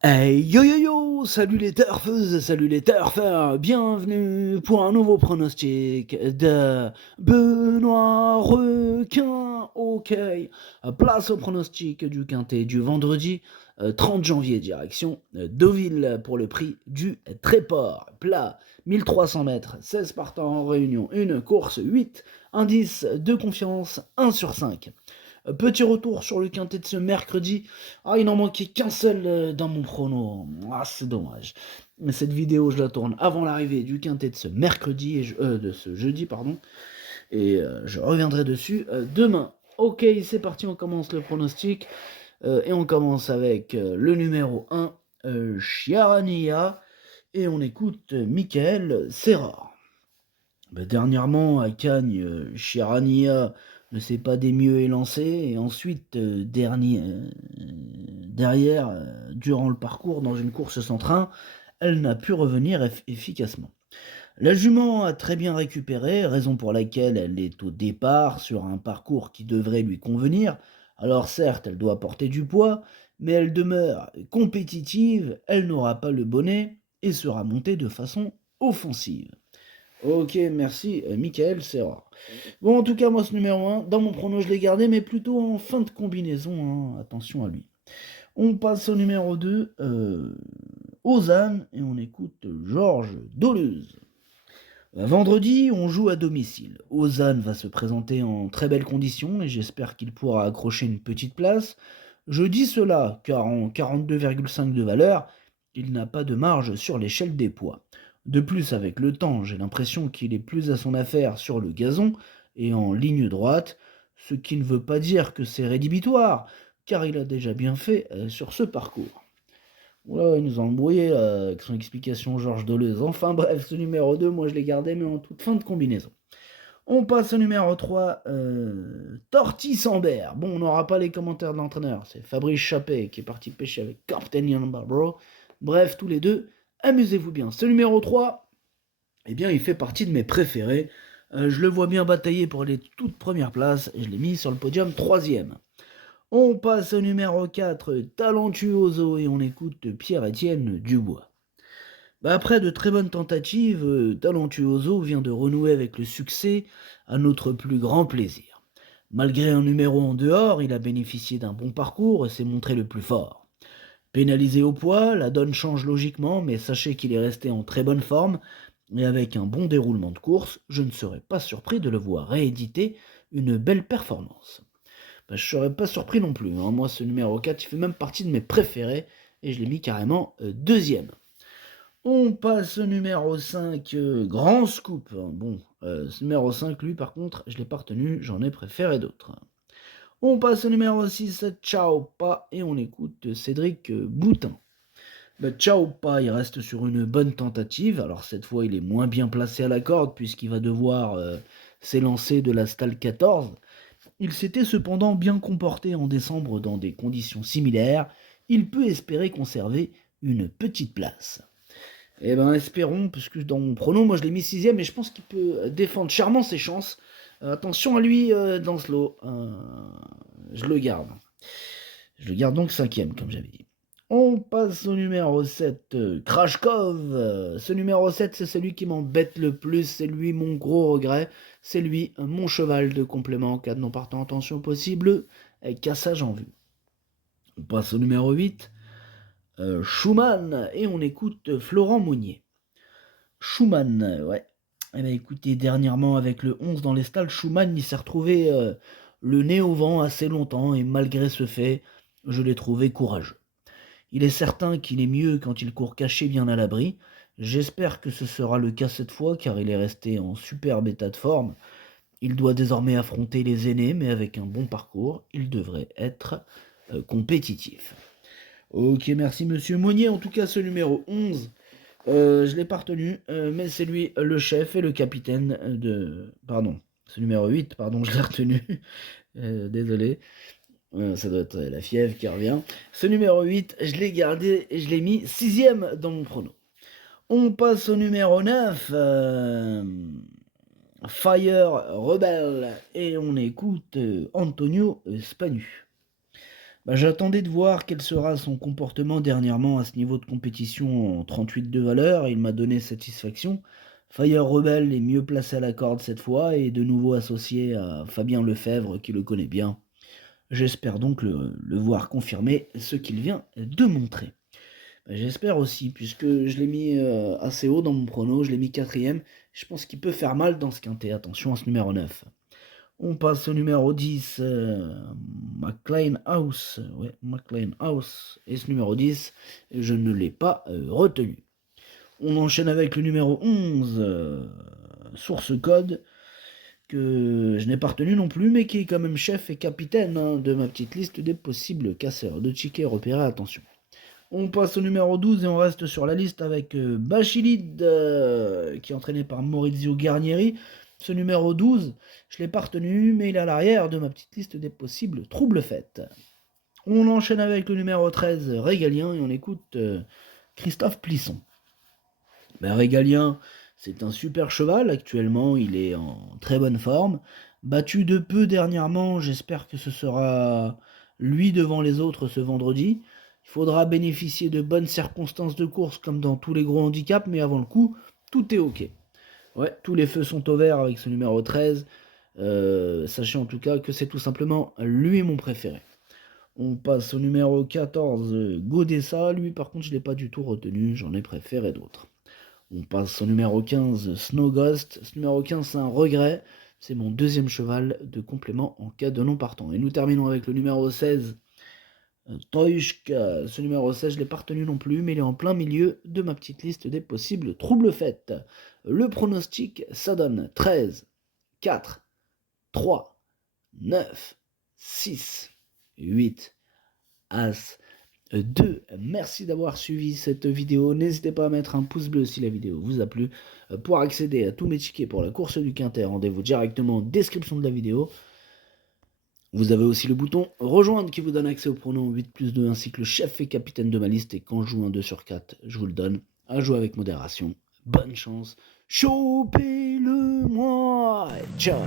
Hey yo yo yo! Salut les turfeuses, salut les turfeurs, bienvenue pour un nouveau pronostic de Benoît Requin. Ok, place au pronostic du quintet du vendredi 30 janvier, direction Deauville pour le prix du Tréport. Plat 1300 mètres, 16 partants en réunion, une course 8, indice de confiance 1 sur 5. Petit retour sur le quintet de ce mercredi. Ah, il n'en manquait qu'un seul dans mon prono. Ah, c'est dommage. Mais cette vidéo, je la tourne avant l'arrivée du quintet de ce mercredi, de ce jeudi, pardon. Et je reviendrai dessus demain. Ok, c'est parti, on commence le pronostic. Et on commence avec le numéro 1, Chiarania. Et on écoute Michael Serra. Dernièrement, à Cagnes, Chirania ne s'est pas des mieux élancé, et ensuite, derrière, durant le parcours, dans une course sans train, elle n'a pu revenir efficacement. La jument a très bien récupéré, raison pour laquelle elle est au départ sur un parcours qui devrait lui convenir. Alors certes, elle doit porter du poids, mais elle demeure compétitive, elle n'aura pas le bonnet et sera montée de façon offensive. Ok, merci, Michael Serra. Bon, en tout cas, moi, ce numéro 1, dans mon prono, je l'ai gardé, mais plutôt en fin de combinaison, hein, attention à lui. On passe au numéro 2, Ozan, et on écoute Georges Dolez. Vendredi, on joue à domicile. Ozan va se présenter en très belles conditions, et j'espère qu'il pourra accrocher une petite place. Je dis cela, car en 42,5 de valeur, il n'a pas de marge sur l'échelle des poids. De plus, avec le temps, j'ai l'impression qu'il est plus à son affaire sur le gazon et en ligne droite, ce qui ne veut pas dire que c'est rédhibitoire, car il a déjà bien fait sur ce parcours. Oula, il nous a embrouillé avec son explication Georges Deleuze. Enfin bref, ce numéro 2, moi je l'ai gardé, mais en toute fin de combinaison. On passe au numéro 3, Torti Sambert. Bon, on n'aura pas les commentaires de l'entraîneur, c'est Fabrice Chappé qui est parti pêcher avec Captain Ian Barbaro. Bref, tous les deux, amusez-vous bien. Ce numéro 3, eh bien, il fait partie de mes préférés. Je le vois bien batailler pour les toutes premières places et je l'ai mis sur le podium 3e. On passe au numéro 4, Talentuoso, et on écoute Pierre-Étienne Dubois. Après de très bonnes tentatives, Talentuoso vient de renouer avec le succès à notre plus grand plaisir. Malgré un numéro en dehors, il a bénéficié d'un bon parcours et s'est montré le plus fort. Pénalisé au poids, la donne change logiquement, mais sachez qu'il est resté en très bonne forme, et avec un bon déroulement de course, je ne serais pas surpris de le voir rééditer une belle performance. Je ne serais pas surpris non plus, hein. Moi ce numéro 4, il fait même partie de mes préférés, et je l'ai mis carrément deuxième. On passe au numéro 5, grand scoop. Bon, ce numéro 5, lui, par contre, je ne l'ai pas retenu, j'en ai préféré d'autres. On passe au numéro 6, Ciao Pa, et on écoute Cédric Boutin. Ciao Pa, il reste sur une bonne tentative. Alors cette fois, il est moins bien placé à la corde, puisqu'il va devoir s'élancer de la Stalle 14. Il s'était cependant bien comporté en décembre dans des conditions similaires. Il peut espérer conserver une petite place. Eh ben espérons, parce que dans mon prono, moi je l'ai mis 6ème, mais je pense qu'il peut défendre chèrement ses chances. Attention à lui dans ce lot. Je le garde. Je le garde donc 5ème, comme j'avais dit. On passe au numéro 7, Krashkov. Ce numéro 7, c'est celui qui m'embête le plus, c'est lui mon gros regret. C'est lui mon cheval de complément en cas de non partant en tension possible, cassage en vue. On passe au numéro 8, Schumann, et on écoute Florent Monnier. Schumann, ouais. Eh bien, écoutez, dernièrement, avec le 11 dans les stalles, Schumann, il s'est retrouvé le nez au vent assez longtemps, et malgré ce fait, je l'ai trouvé courageux. Il est certain qu'il est mieux quand il court caché bien à l'abri. J'espère que ce sera le cas cette fois, car il est resté en superbe état de forme. Il doit désormais affronter les aînés, mais avec un bon parcours, il devrait être compétitif. Ok, merci Monsieur Monnier. En tout cas, ce numéro 11, je l'ai pas retenu, mais c'est lui le chef et le capitaine de... Pardon, ce numéro 8, pardon, je l'ai retenu. Désolé, ça doit être la fièvre qui revient. Ce numéro 8, je l'ai gardé et je l'ai mis 6ème dans mon prono. On passe au numéro 9, Fire Rebel, et on écoute Antonio Spanu. Bah, j'attendais de voir quel sera son comportement dernièrement à ce niveau de compétition en 38 de valeur et il m'a donné satisfaction. Fire Rebel est mieux placé à la corde cette fois et de nouveau associé à Fabien Lefebvre qui le connaît bien. J'espère donc le voir confirmer ce qu'il vient de montrer. Bah, j'espère aussi, puisque je l'ai mis assez haut dans mon prono, je l'ai mis quatrième. Je pense qu'il peut faire mal dans ce quintet. Attention à ce numéro 9. On passe au numéro 10, McLean House. Ouais, McLean House. Et ce numéro 10, je ne l'ai pas retenu. On enchaîne avec le numéro 11, Source Code, que je n'ai pas retenu non plus, mais qui est quand même chef et capitaine de ma petite liste des possibles casseurs de tickets repérés. Attention. On passe au numéro 12 et on reste sur la liste avec Bachilid, qui est entraîné par Maurizio Guarnieri. Ce numéro 12, je ne l'ai pas retenu, mais il est à l'arrière de ma petite liste des possibles troubles faites. On enchaîne avec le numéro 13, Régalien, et on écoute Christophe Plisson. Ben, Régalien, c'est un super cheval, actuellement il est en très bonne forme. Battu de peu dernièrement, j'espère que ce sera lui devant les autres ce vendredi. Il faudra bénéficier de bonnes circonstances de course comme dans tous les gros handicaps, mais avant le coup, tout est ok. Ouais, tous les feux sont au vert avec ce numéro 13. Sachez en tout cas que c'est tout simplement lui mon préféré. On passe au numéro 14, Godessa. Lui par contre je ne l'ai pas du tout retenu, j'en ai préféré d'autres. On passe au numéro 15, Snow Ghost. Ce numéro 15, c'est un regret. C'est mon deuxième cheval de complément en cas de non partant. Et nous terminons avec le numéro 16, Troïchka. Ce numéro 16, je ne l'ai pas retenu non plus, mais il est en plein milieu de ma petite liste des possibles troubles faites. Le pronostic, ça donne 13, 4, 3, 9, 6, 8, As, 2. Merci d'avoir suivi cette vidéo. N'hésitez pas à mettre un pouce bleu si la vidéo vous a plu. Pour accéder à tous mes tickets pour la course du Quintet, rendez-vous directement en description de la vidéo. Vous avez aussi le bouton rejoindre qui vous donne accès au pronom 8+2 ainsi que le chef et capitaine de ma liste. Et quand je joue un 2 sur 4, je vous le donne. À jouer avec modération. Bonne chance. Chopez-le moi. Ciao.